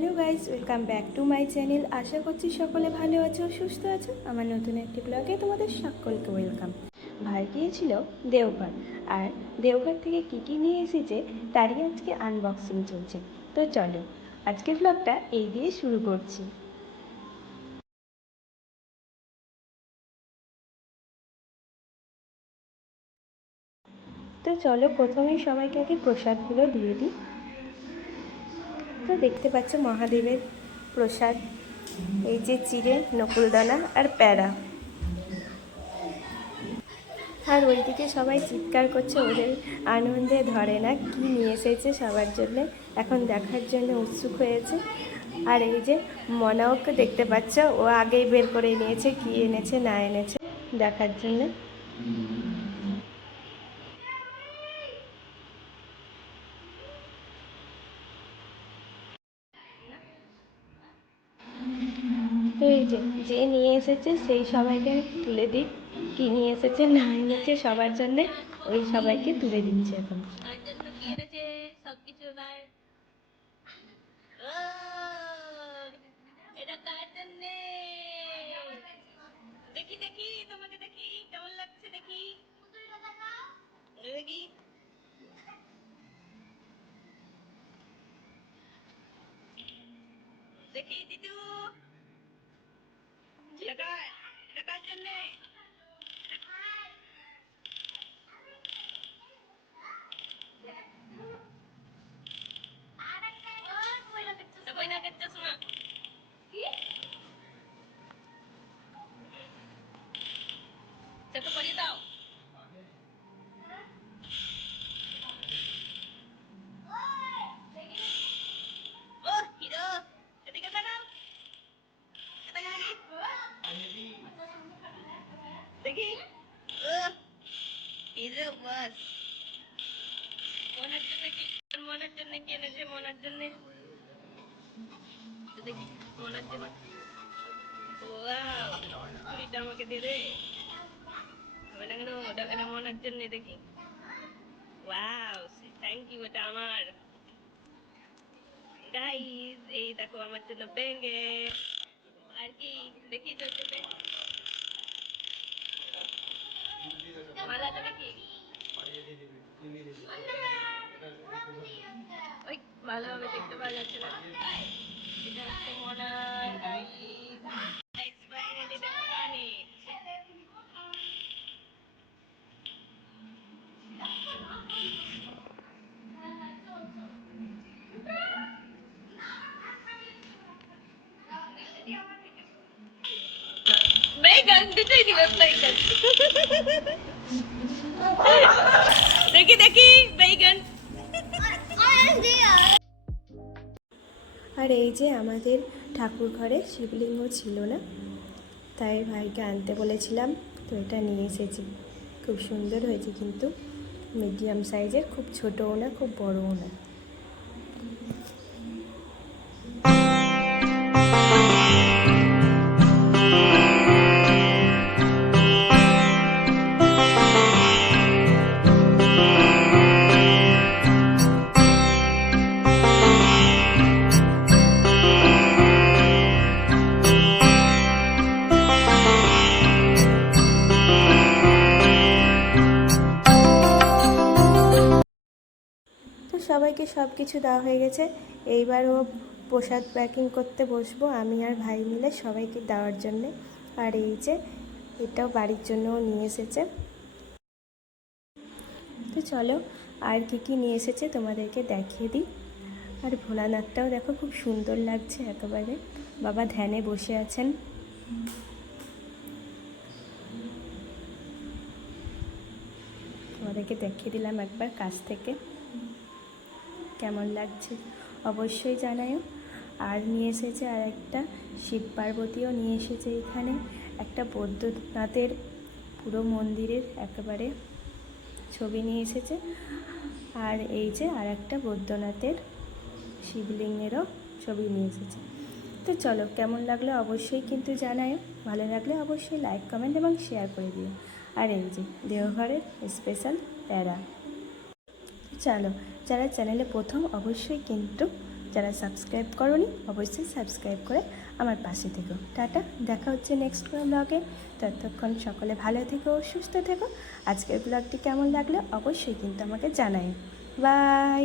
Hello guys, welcome back to my channel. আশা করছি সকলে ভালো আছো, সুস্থ আছো। আমার নতুন একটি ব্লগে তোমাদের সকলকে ওয়েলকাম। ভাই গিয়েছিল দেওঘর। আর দেওঘর থেকে কী কী নিয়ে এসেছে, তারই আজকে আনবক্সিং চলছে। তো চলো, আজকের ব্লগটা এই দিয়ে শুরু করছি। তো চলো, প্রথমেই সবাইকে আগে প্রসাদগুলো দিয়ে দিই। তো দেখতে পাচ্ছ মহাদেবের প্রসাদ। এই যে চিড়ে, নকুলদানা আর প্যারা। আর ওইদিকে সবাই চিৎকার করছে, ওদের আনন্দে ধরে না কি নিয়ে এসেছে সবার জন্য। এখন দেখার জন্য উৎসুক হয়েছে। আর এই যে মনাওকে দেখতে পাচ্ছ, ও আগেই বের করে নিয়েছে, কি এনেছে না এনেছে দেখার জন্য। এই যে যে নিয়ে এসেছে সেই সবাইকে তুলে দিই কি নিয়ে এসেছে না এনেছে সবার জন্যে ওই সবাইকে তুলে দিচ্ছে এখন দেখি দেখি তোমাকে দেখি কেমন লাগছে দেখি দেখি দিদু Hito, boss. মনের জন্য কি মনের জন্য কি এনেছে মনের জন্য দেখি মনের জন্য ওয়াও কুড়িটা আমাকে দিয়ে দে হবে না কেন ওটা কেন মনের জন্য দেখি ওয়াও থ্যাংক ইউ এটা আমার গাইস এই দেখো আমার জন্য ব্যাঙ্গে আর কি দেখি তো ওই ভালোভাবে দেখতে পাওয়া যাচ্ছে না। এটা হচ্ছে মনার এক্সপায়ারি দেখতে পানি বেগন দুটোই দেখি বেগন আর এই যে আমাদের ঠাকুর ঘরে শিবলিঙ্গ ছিল না, তাই ভাইকে আনতে বলেছিলাম, তো এটা নিয়ে এসেছি। খুব সুন্দর হয়েছে কিন্তু মিডিয়াম সাইজের খুব ছোটও না, খুব বড়ও না। সবাইকে সব কিছু দেওয়া হয়ে গেছে। এইবার ও প্রসাদ প্যাকিং করতে বসবো আমি আর ভাই মিলে সবাইকে দেওয়ার জন্যে। আর এই যে, এটাও বাড়ির জন্যও নিয়ে এসেছে। তো চলো, আর কি কি নিয়ে এসেছে তোমাদেরকে দেখিয়ে দিই। আর ভোলানাথটাও দেখো খুব সুন্দর লাগছে একেবারে। বাবা ধ্যানে বসে আছেন। তোমাদেরকে দেখিয়ে দিলাম একবার কাছ থেকে। কেমন লাগছে অবশ্যই জানায়ও আর নিয়ে এসেছে আর একটা শিব পার্বতীও নিয়ে এসেছে এখানে। একটা বৌদ্ধনাথের পুরো মন্দিরের একেবারে ছবি নিয়ে এসেছে। আর এই যে আর একটা বৌদ্ধনাথের শিবলিঙ্গেরও ছবি নিয়ে এসেছে। তো চলো, কেমন লাগল অবশ্যই কিন্তু জানায়ও ভালো লাগলে অবশ্যই লাইক, কমেন্ট এবং শেয়ার করে দিও। আর এই যে দেওঘরের স্পেশাল প্যারা। চলো। যারা চ্যানেলে প্রথম, অবশ্যই কিন্তু যারা সাবস্ক্রাইব করনি, অবশ্যই সাবস্ক্রাইব করে আমার পাশে থেকো। টাটা, দেখা হচ্ছে নেক্সট কোনো ব্লগে ততক্ষণ সকলে ভালো থেকো, সুস্থ থেকো। আজকের ব্লগটি কেমন লাগল, অবশ্যই কিন্তু আমাকে জানায় বাই